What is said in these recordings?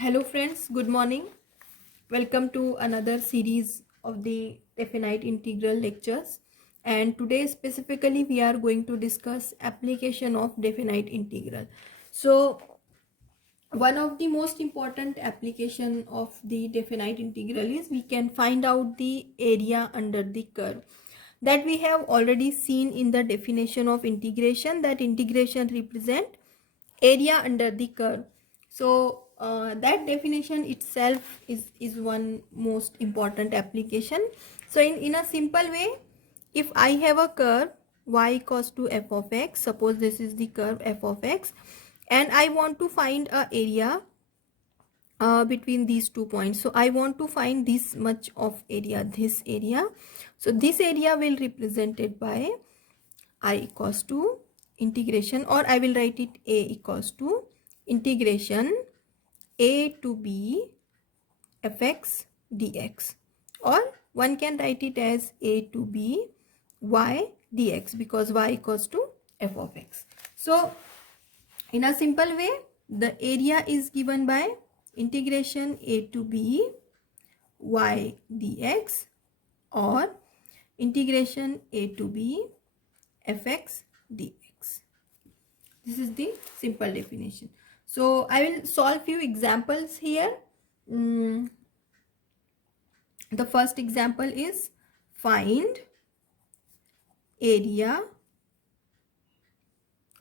Hello friends, good morning. Welcome to another series of the definite integral lectures, and today specifically we are going to discuss application of definite integral. So one of the most important application of the definite integral is we can find out the area under the curve. That we have already seen in the definition of integration, that integration represent area under the curve. So that definition itself is one most important application. So in a simple way, if I have a curve y equals to f of x, suppose this is the curve f of x, and I want to find a area between these 2 points. So I want to find this much of area, this area. So this area will represented by I equals to integration, or I will write it a equals to integration a to b fx dx, or one can write it as a to b y dx, because y equals to f of x. So in a simple way, the area is given by integration a to b y dx, or integration a to b fx dx. This is the simple definition. So I will solve few examples here. The first example is find area.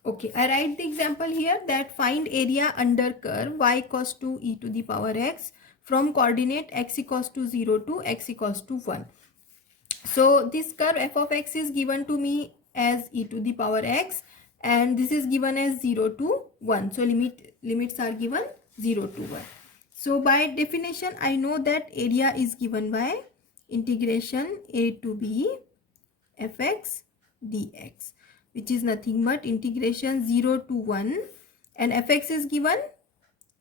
Okay, I write the example here, that find area under curve y equals to e to the power x from coordinate x equals to 0 to x equals to 1. So this curve f of x is given to me as e to the power x, and this is given as 0 to 1. So limits are given 0 to 1. So by definition, I know that area is given by integration a to b fx dx, which is nothing but integration 0 to 1, and fx is given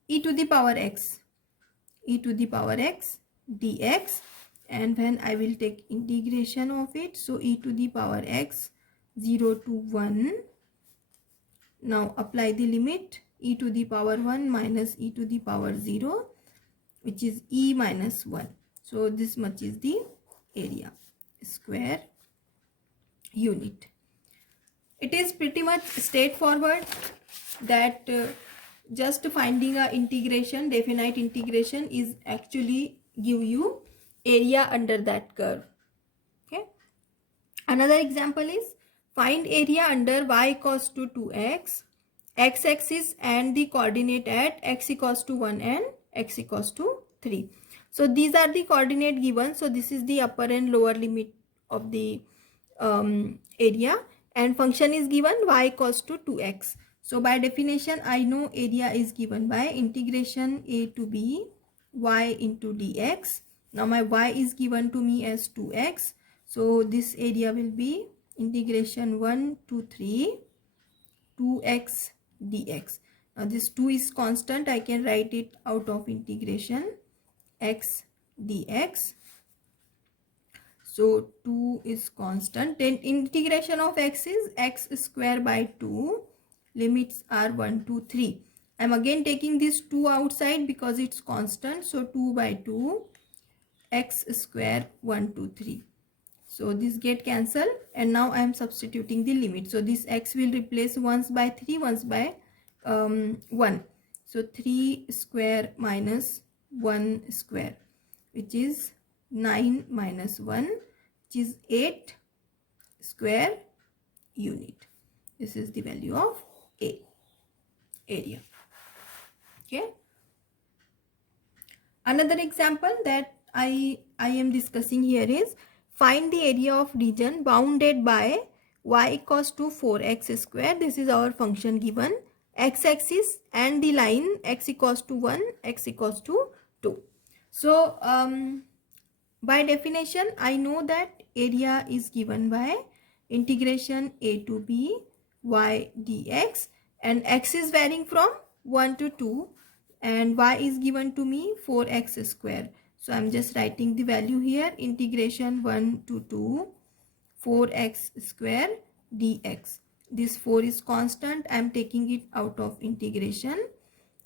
e to the power x dx, and when I will take integration of it, so e to the power x 0 to 1. Now apply the limit, e to the power 1 minus e to the power 0, which is e minus 1. So this much is the area, square unit. It is pretty much straightforward, that just finding a integration, definite integration, is actually give you area under that curve. Okay. Another example is find area under y equals to 2x, x-axis and the coordinate at x equals to 1 and x equals to 3. So these are the coordinate given. So this is the upper and lower limit of the area, and function is given y equals to 2x. So by definition, I know area is given by integration a to b y into dx. Now my y is given to me as 2x. So this area will be integration 1 to 3 2x dx. Now this 2 is constant. I can write it out of integration x dx. So 2 is constant. Then integration of x is x square by 2. Limits are 1 to 3. I am again taking this 2 outside because it's constant. So 2 by 2 x square 1 to 3. So this get cancelled, and now I am substituting the limit. So this x will replace once by 3, once by 1. So 3 square minus 1 square, which is 9 minus 1, which is 8 square unit. This is the value of area. Okay. Another example that I am discussing here is find the area of region bounded by y equals to 4x square. This is our function given, x-axis and the line x equals to 1, x equals to 2. So by definition, I know that area is given by integration a to b y dx, and x is varying from 1 to 2, and y is given to me 4x square. So I'm just writing the value here, integration 1 to 2 4x square dx. This 4 is constant. I'm taking it out of integration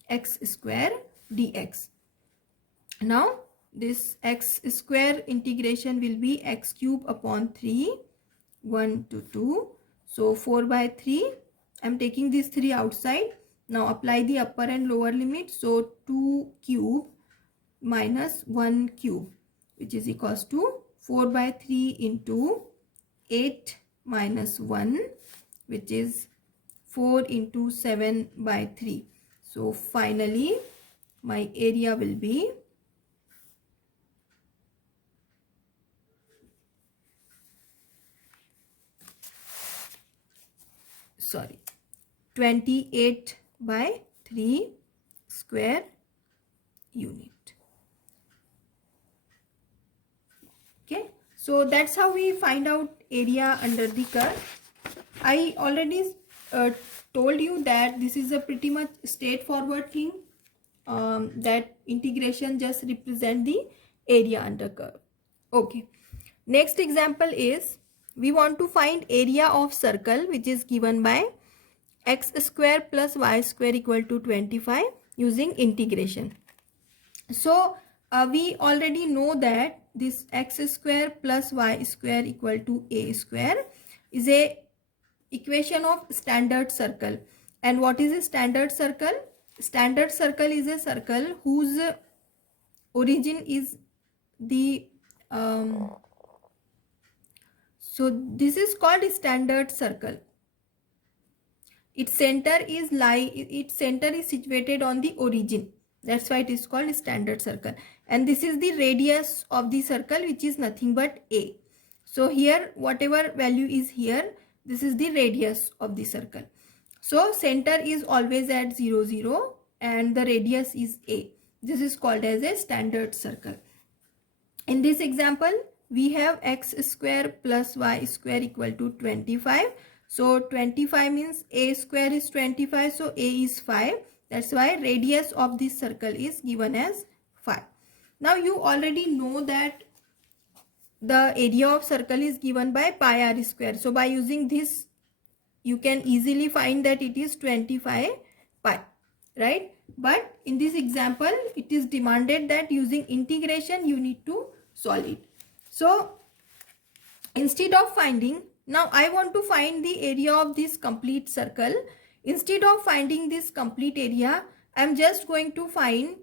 x square dx. Now this x square integration will be x cube upon 3, 1 to 2. So 4 by 3. I'm taking this 3 outside. Now apply the upper and lower limit. So 2 cube minus 1 cube, which is equals to 4 by 3 into 8 minus 1, which is 4 into 7 by 3. So finally my area will be 28 by 3 square unit. Okay, so that's how we find out area under the curve. I already told you that this is a pretty much straightforward thing, that integration just represent the area under curve. Okay, next example is we want to find area of circle, which is given by x square plus y square equal to 25 using integration. So we already know that this x square plus y square equal to a square is a equation of standard circle. And what is a standard circle? Standard circle is a circle whose origin is the so this is called standard circle. Its center is situated on the origin. That's why it is called standard circle. And this is the radius of the circle, which is nothing but a. So here whatever value is here, this is the radius of the circle. So center is always at 0, 0 and the radius is a. This is called as a standard circle. In this example, we have x square plus y square equal to 25. So 25 means a square is 25. So a is 5. That's why radius of this circle is given as 5. Now you already know that the area of circle is given by pi r square. So by using this, you can easily find that it is 25 pi, right? But in this example, it is demanded that using integration, you need to solve it. So instead of finding, now I want to find the area of this complete circle. Instead of finding this complete area, I am just going to find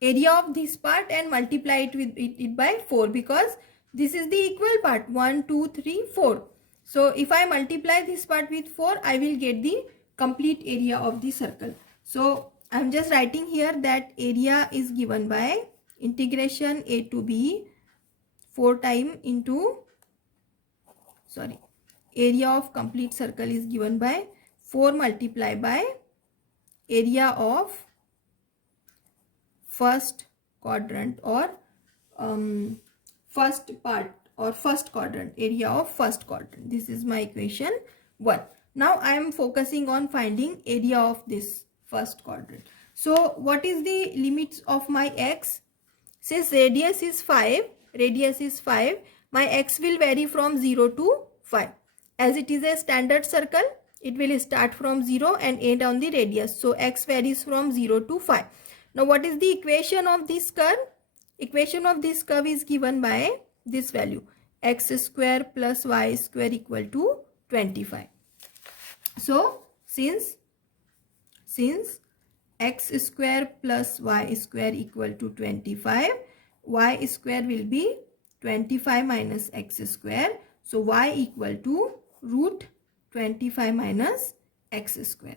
area of this part and multiply it with it by 4, because this is the equal part 1, 2, 3, 4. So if I multiply this part with 4, I will get the complete area of the circle. So I am just writing here that area is given by integration a to b 4 time into, area of complete circle is given by 4 multiplied by area of first quadrant or first part or first quadrant, area of first quadrant. This is my equation 1. Now I am focusing on finding area of this first quadrant. So what is the limits of my x? Since radius is 5, my x will vary from 0 to 5. As it is a standard circle, it will start from 0 and end on the radius. So x varies from 0 to 5. Now what is the equation of this curve? Equation of this curve is given by this value, x square plus y square equal to 25. So since x square plus y square equal to 25, y square will be 25 minus x square. So y equal to root 25 minus x square.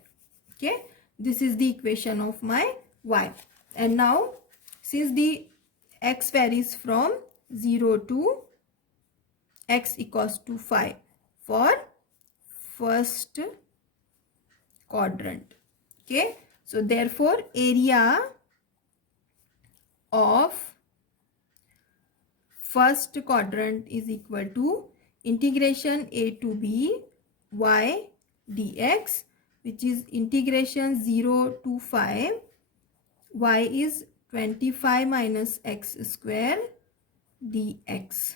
Okay, this is the equation of my y. And now since the x varies from 0 to x equals to 5 for first quadrant. Okay, so therefore area of first quadrant is equal to integration a to b y dx, which is integration 0 to 5, y is 25 minus x square dx.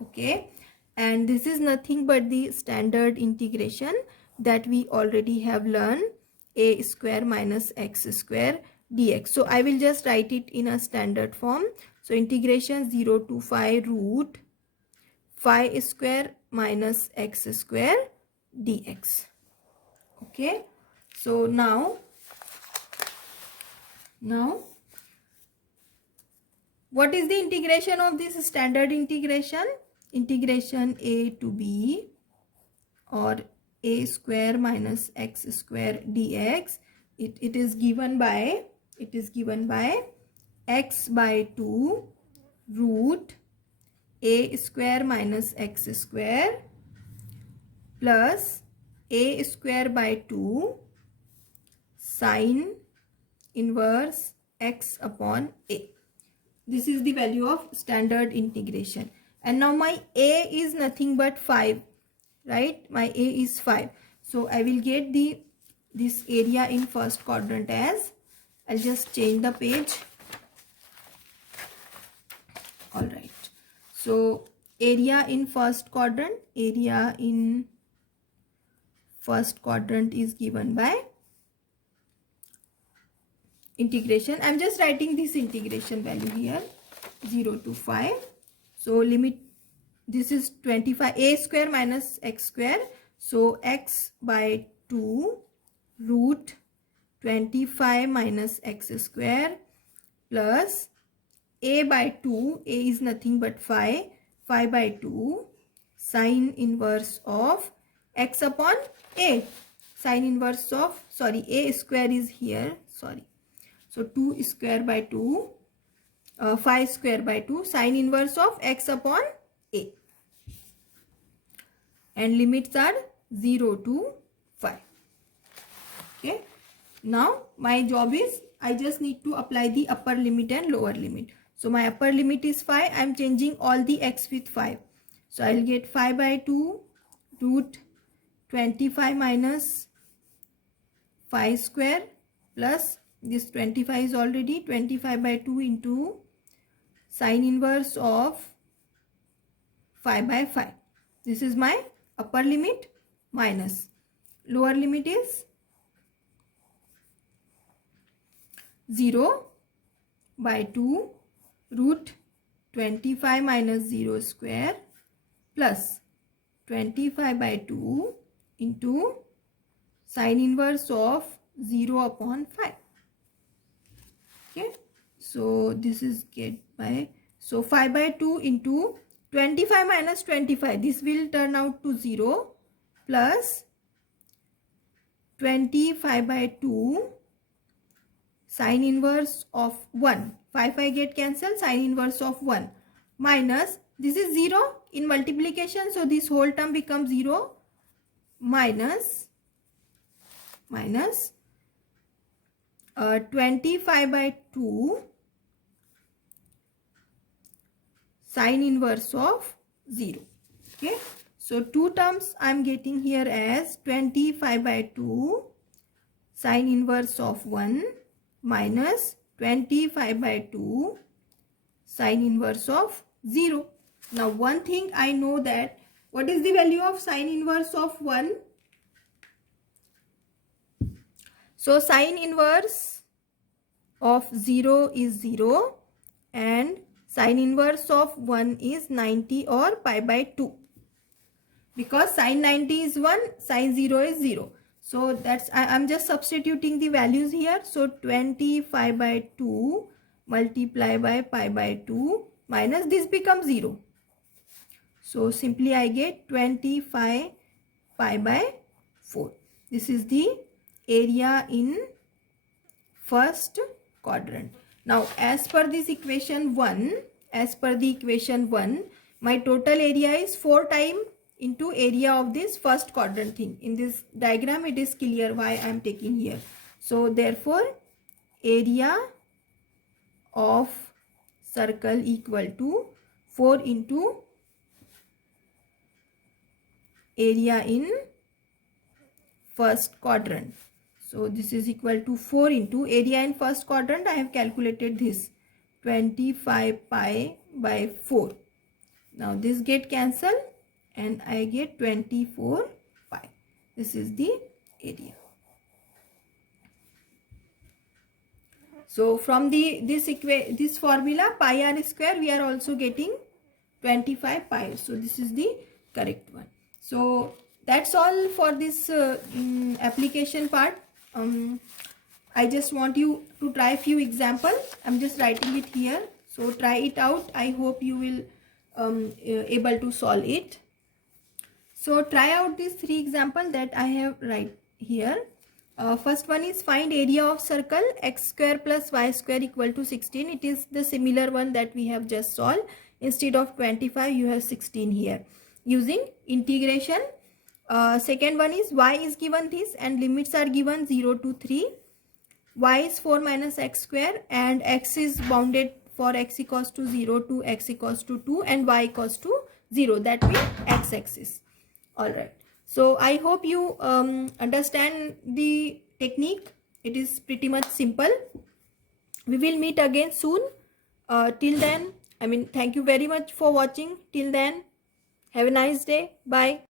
Okay, and this is nothing but the standard integration that we already have learned, a square minus x square dx. So I will just write it in a standard form. So integration 0 to 5 root phi square minus x square dx. Okay, so now what is the integration of this standard integration? Integration a to b, or a square minus x square dx. It is given by x by 2 root a square minus x square plus a square by 2 sine inverse x upon a. This is the value of standard integration. And now my a is nothing but 5, right? My a is 5. So I will get this area in first quadrant as, I'll just change the page. All right. So area in first quadrant is given by integration. I'm just writing this integration value here, 0 to 5. So limit, this is 25, a square minus x square. So x by 2 root 25 minus x square plus a by 2, a is nothing but 5 by 2 sine inverse of x upon a. Sine inverse of, sorry, a square is here, sorry. So 2 square by 2, 5 square by 2 sine inverse of x upon a. And limits are 0 to 5. Okay. Now my job is, I just need to apply the upper limit and lower limit. So my upper limit is 5. I am changing all the x with 5. So I will get 5 by 2 root 25 minus 5 square plus this 25 is already 25 by 2 into sine inverse of 5 by 5. This is my upper limit minus lower limit is 0 by 2 root 25 minus 0 square plus 25 by 2 into sine inverse of 0 upon 5. Okay, so this is get by, so 5 by 2 into 25 minus 25, this will turn out to 0 plus 25 by 2 sine inverse of 1. 5 get cancelled, sine inverse of 1 minus, this is 0 in multiplication, so this whole term becomes 0 minus 25 by 2 sine inverse of 0. Okay, so two terms I am getting here as 25 by 2 sine inverse of 1 minus 25 by 2 sine inverse of 0. Now one thing I know, that what is the value of sine inverse of 1? So sine inverse of 0 is 0 and sine inverse of 1 is 90 or pi by 2. Because sine 90 is 1, sine 0 is 0. So that's, I'm just substituting the values here. So 25 by 2 multiply by pi by 2 minus this becomes 0. So simply I get 25 pi by 4. This is the area in first quadrant. Now as per this equation 1, my total area is 4 times into area of this first quadrant thing. In this diagram it is clear why I am taking here. So therefore area of circle equal to 4 into area in first quadrant. So this is equal to 4 into area in first quadrant. I have calculated this 25 pi by 4. Now this get cancelled and I get 24 pi. This is the area. So from this formula pi r square, we are also getting 25 pi. So this is the correct one. So that's all for this application part. I just want you to try few example. I'm just writing it here. So try it out. I hope you will able to solve it. So try out these 3 examples that I have right here. First one is find area of circle x square plus y square equal to 16. It is the similar one that we have just solved. Instead of 25, you have 16 here using integration. Second one is y is given this and limits are given 0 to 3. Y is 4 minus x square and x is bounded for x equals to 0 to x equals to 2 and y equals to 0. That means x axis. Alright. So I hope you understand the technique. It is pretty much simple. We will meet again soon. Till then, thank you very much for watching. Till then, have a nice day. Bye.